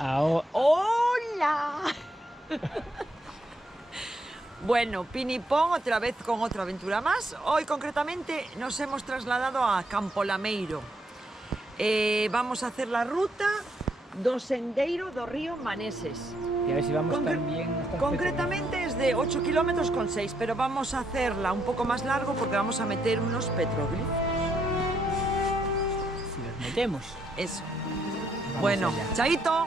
¡Hola! Bueno, Pinipón, otra vez con otra aventura más. Hoy concretamente nos hemos trasladado a Campo Lameiro. Vamos a hacer la ruta do Sendeiro do Río Maneses. Y a ver si vamos también hasta el Concretamente es de 8 kilómetros con 6, pero vamos a hacerla un poco más largo porque vamos a meter unos petroglifos. Si los metemos. Eso. Vamos Bueno, allá. chaito.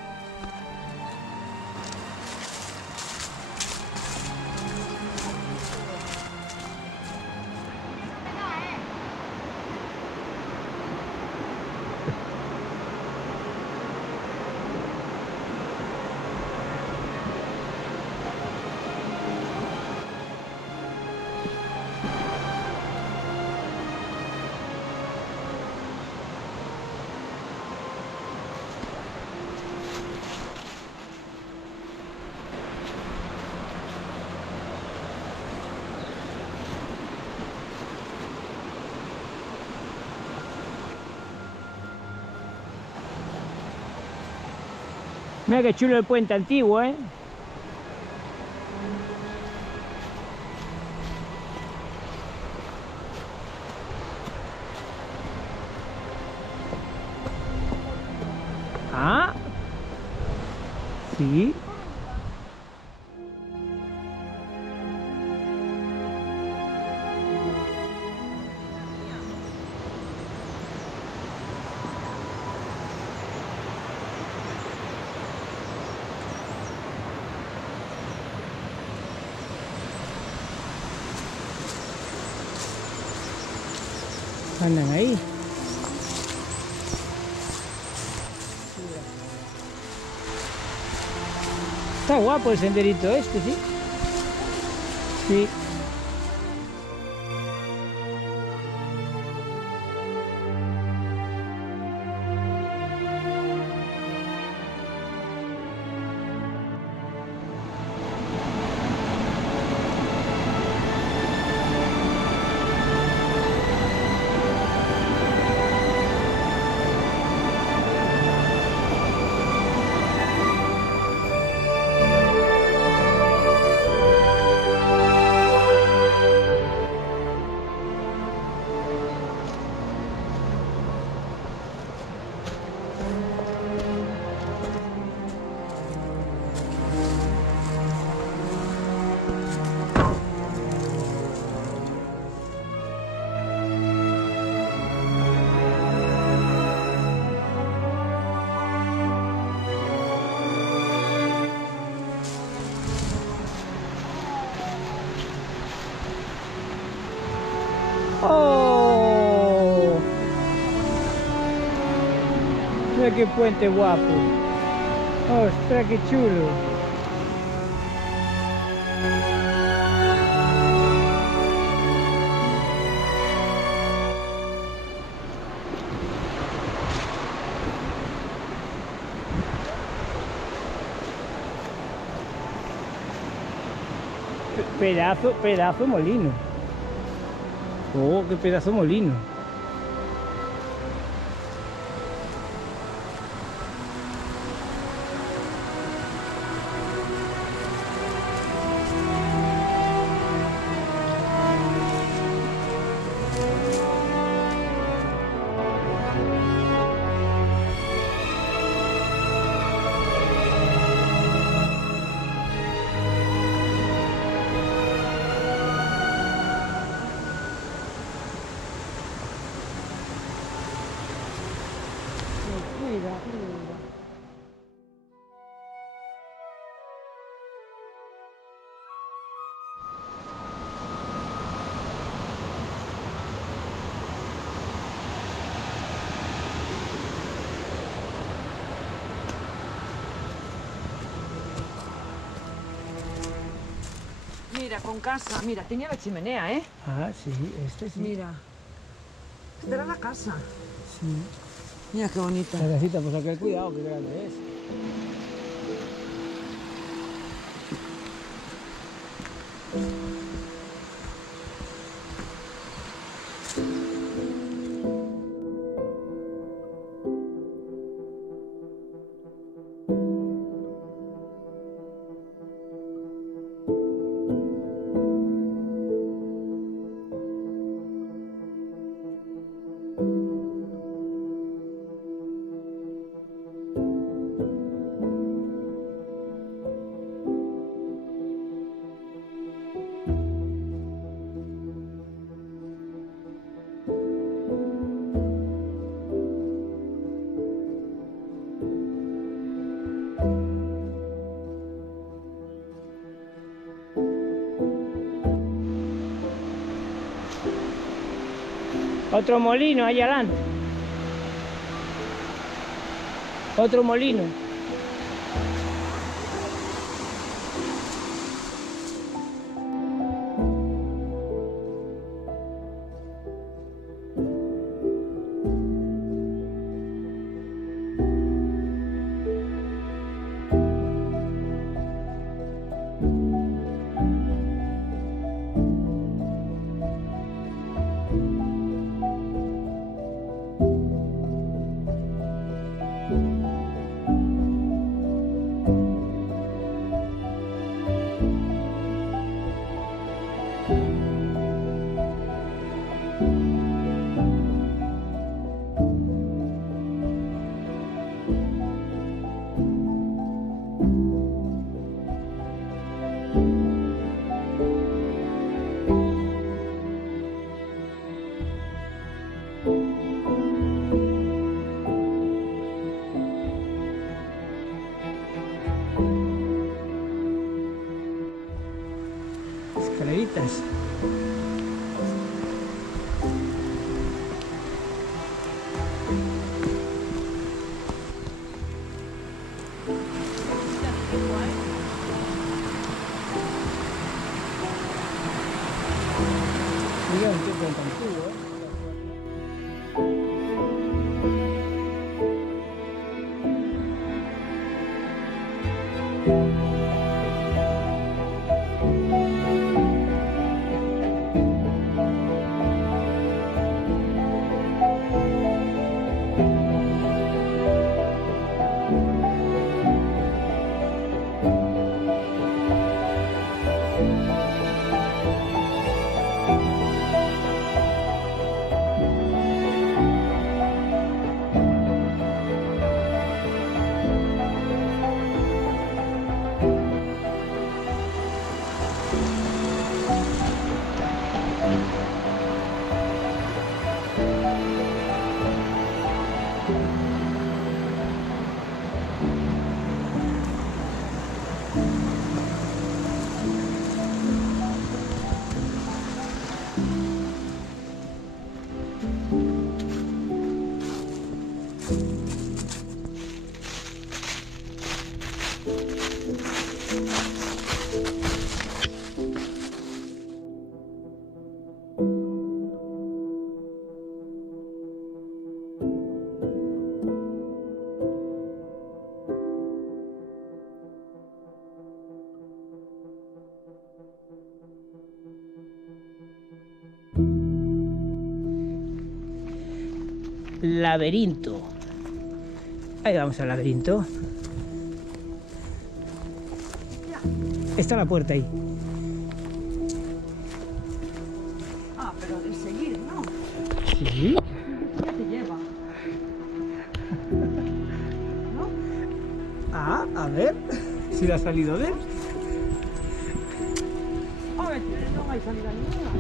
Mira qué chulo el puente antiguo, ¿eh? Ah, sí. Andan ahí. Está guapo el senderito este, ¿sí? Sí. ¡Oh! Mira qué puente guapo. ¡Ostras, qué chulo! Pedazo de molino. Oh, qué pedazo de molino. Mira, con casa. Mira, tenía la chimenea, ¿eh? Ah, sí, este sí. Mira. Esta era la casa. Sí. Mira qué bonita. La casita, pues aquel cuidado, qué grande es. Otro molino ahí adelante. Otro molino. Escaleritas. Mira, un tipo tan antiguo, laberinto. Ahí vamos al laberinto. Está la puerta ahí. Ah, pero de seguir, ¿no? Sí. Ya te lleva. ¿No? Ah, a ver si le ha salido de él. A ver, no hay salida ninguna.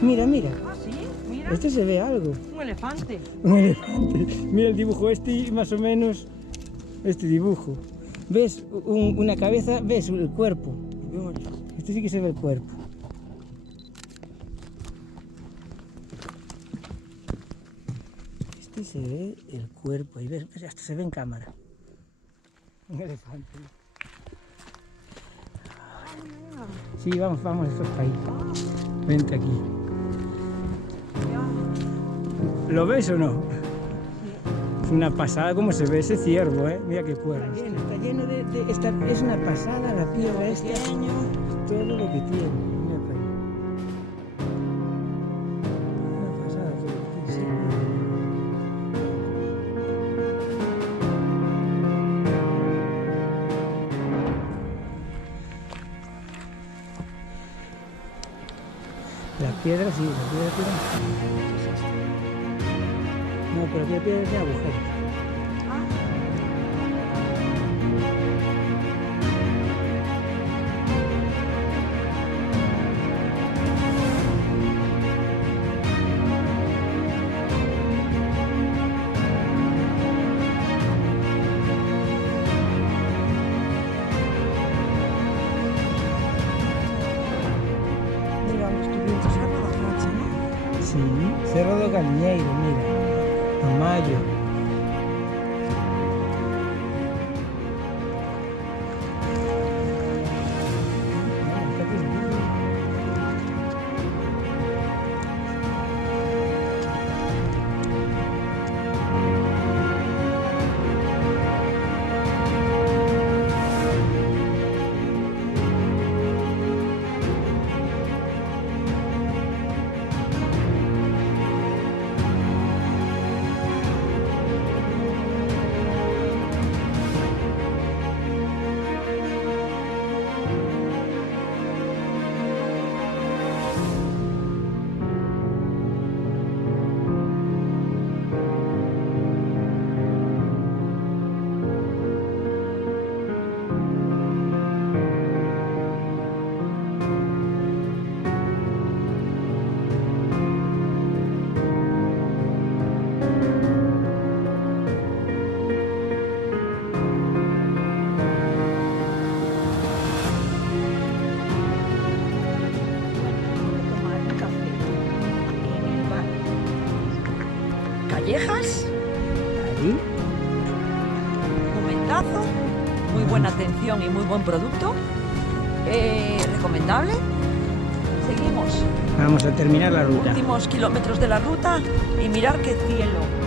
Mira, mira. Ah, sí, mira. Este se ve algo. Un elefante. Un elefante. Mira el dibujo este, más o menos. Este dibujo. ¿Ves una cabeza? ¿Ves el cuerpo? Este sí que se ve el cuerpo. Este se ve el cuerpo. Y ves, hasta se ve en cámara. Un elefante. Sí, vamos, esto es para ahí. Vente aquí. ¿Lo ves o no? Es una pasada como se ve ese ciervo, ¿eh? Mira qué cuerno. Está lleno de es una pasada la piedra esta. Todo lo que tiene. Mira para ahí. Una pasada todo lo que tiene. Las piedras sí, las piedras tienen... No, pero aquí hay piedras de agujeros. Sí, Cerro do Galinheiro, mira, a mayo. Callejas, Ahí. momentazo, muy buena atención y muy buen producto. Recomendable. Seguimos. Vamos a terminar la ruta. Últimos kilómetros de la ruta y mirar qué cielo.